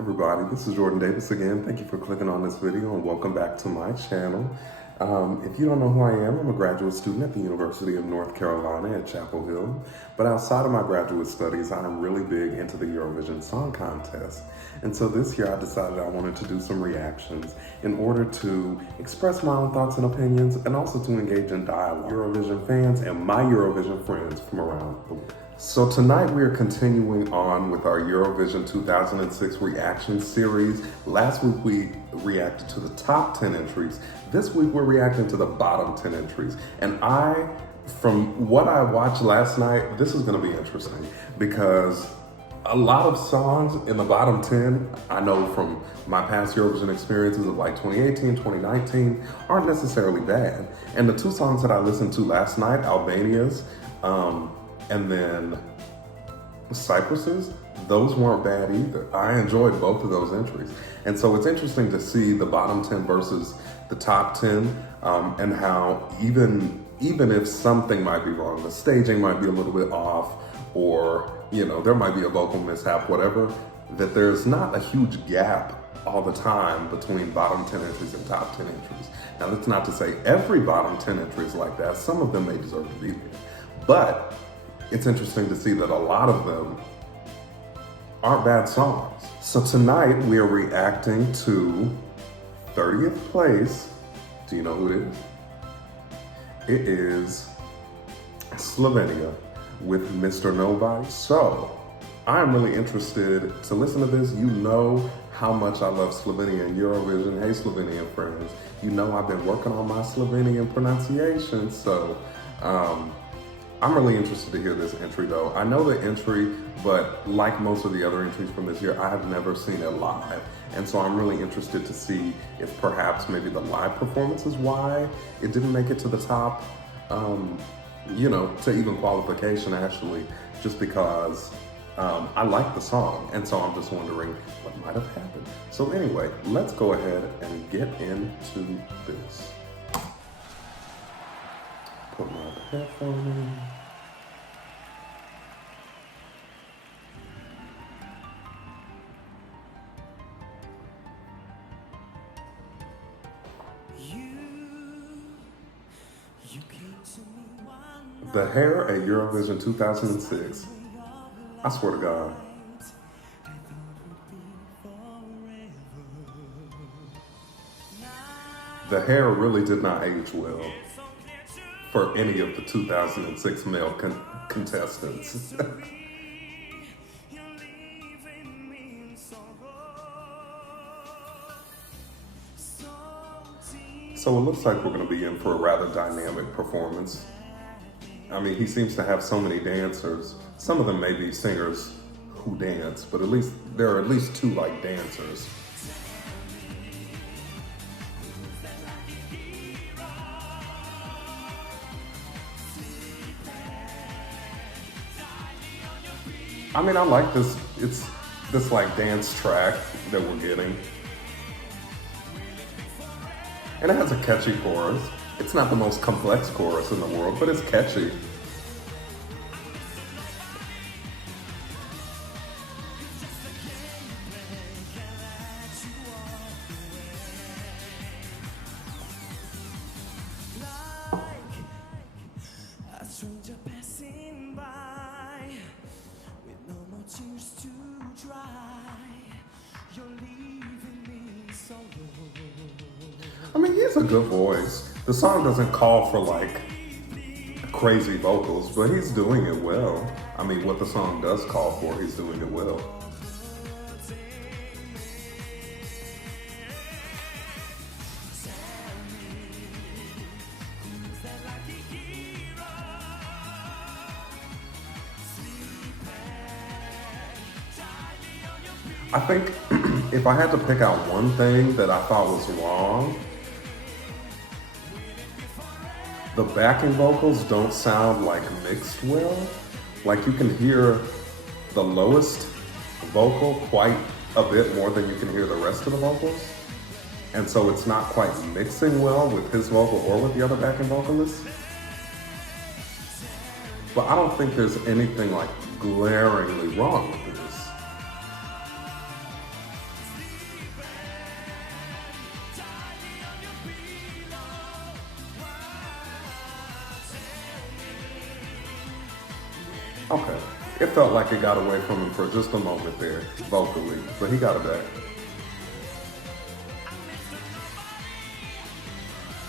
Everybody, this is Jordan Davis again. Thank you for clicking on this video and welcome back to my channel. If you don't know who I am, I'm a graduate student at the University of North Carolina at Chapel Hill. But outside of my graduate studies, I'm really big into the Eurovision Song Contest. And so this year I decided I wanted to do some reactions in order to express my own thoughts and opinions and also to engage in dialogue. Eurovision fans and my Eurovision friends from around the world. So tonight we are continuing on with our Eurovision 2006 reaction series. Last week we reacted to the top 10 entries. This week we're reacting to the bottom 10 entries. And from what I watched last night, this is gonna be interesting because a lot of songs in the bottom 10, I know from my past Eurovision experiences of like 2018, 2019, aren't necessarily bad. And the two songs that I listened to last night, Albania's, and then Cyprus's, those weren't bad either. I enjoyed both of those entries. And so it's interesting to see the bottom 10 versus the top 10, and how even if something might be wrong, the staging might be a little bit off, or there might be a vocal mishap, whatever, that there's not a huge gap all the time between bottom 10 entries and top 10 entries. Now that's not to say every bottom 10 entry is like that. Some of them may deserve to be there. But it's interesting to see that a lot of them aren't bad songs. So tonight we are reacting to 30th place. Do you know who it is? It is Slovenia with Mr. Nobody. So I'm really interested to listen to this. You know how much I love Slovenia and Eurovision. Hey, Slovenian friends. You know I've been working on my Slovenian pronunciation, so I'm really interested to hear this entry though. I know the entry, but like most of the other entries from this year, I have never seen it live. And so I'm really interested to see if perhaps maybe the live performance is why it didn't make it to the top, to even qualification actually, just because I like the song. And so I'm just wondering what might have happened. So anyway, let's go ahead and get into this. Put my headphone in. The hair at Eurovision 2006. I swear to God. The hair really did not age well for any of the 2006 male contestants. So it looks like we're going to be in for a rather dynamic performance. I mean, he seems to have so many dancers. Some of them may be singers who dance, but at least there are at least two like dancers. I mean, I like this. It's this like dance track that we're getting. And it has a catchy chorus. It's not the most complex chorus in the world, but it's catchy. I mean, he has a good voice. The song doesn't call for like crazy vocals, but he's doing it well. I mean, what the song does call for, he's doing it well. I think if I had to pick out one thing that I thought was wrong, the backing vocals don't sound like mixed well. Like you can hear the lowest vocal quite a bit more than you can hear the rest of the vocals. And so it's not quite mixing well with his vocal or with the other backing vocalists. But I don't think there's anything like glaringly wrong with this. Okay. It felt like it got away from him for just a moment there, vocally, but he got it back.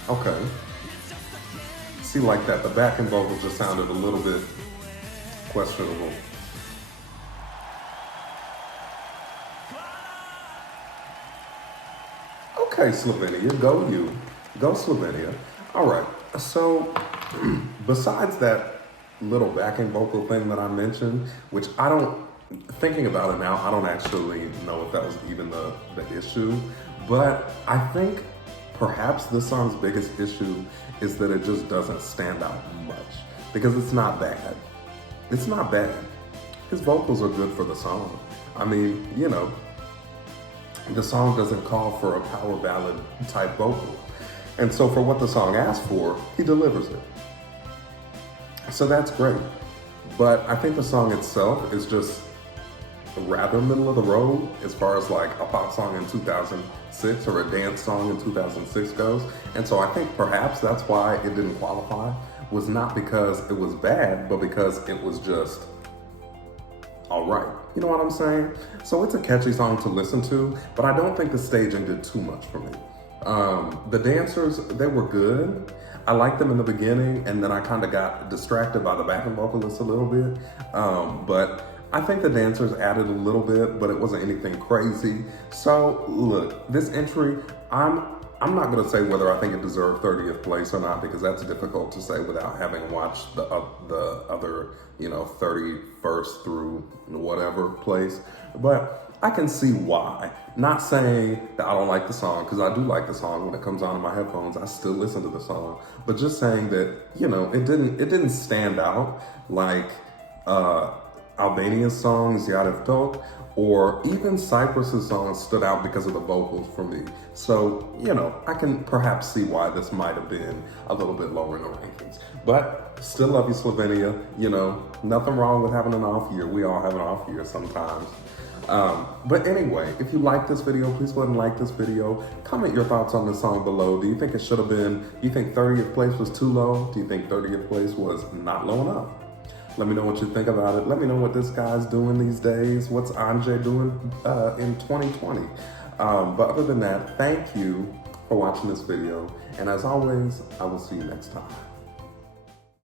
Okay. See, like that, the backing vocal just sounded a little bit questionable. Okay, Slovenia, go you. Go Slovenia. All right, so besides that little backing vocal thing that I mentioned, which I don't, thinking about it now, I don't actually know if that was even the issue, but I think perhaps this song's biggest issue is that it just doesn't stand out much, because it's not bad. It's not bad. His vocals are good for the song. I mean, you know, the song doesn't call for a power ballad type vocal. And so for what the song asks for, he delivers it. So that's great. But I think the song itself is just rather middle of the road as far as like a pop song in 2006 or a dance song in 2006 goes. And so I think perhaps that's why it didn't qualify, was not because it was bad, but because it was just all right. You know what I'm saying? So it's a catchy song to listen to, but I don't think the staging did too much for me. The dancers, they were good. I liked them in the beginning, and then I kind of got distracted by the backing vocalists a little bit. But I think the dancers added a little bit, but it wasn't anything crazy. So look, this entry, I'm not gonna say whether I think it deserved 30th place or not, because that's difficult to say without having watched the other, 31st through whatever place. But I can see why. Not saying that I don't like the song, because I do like the song. When it comes on in my headphones, I still listen to the song. But just saying that, it didn't stand out like Albania's song, Zjarev Tok, or even Cyprus's song stood out because of the vocals for me. So, I can perhaps see why this might have been a little bit lower in the rankings. But still love you, Slovenia. Nothing wrong with having an off year. We all have an off year sometimes. But anyway, if you like this video, please go ahead and like this video. Comment your thoughts on this song below. Do you think it should have been, do you think 30th place was too low? Do you think 30th place was not low enough? Let me know what you think about it. Let me know what this guy's doing these days. What's Anžej doing in 2020? But other than that, thank you for watching this video. And as always, I will see you next time.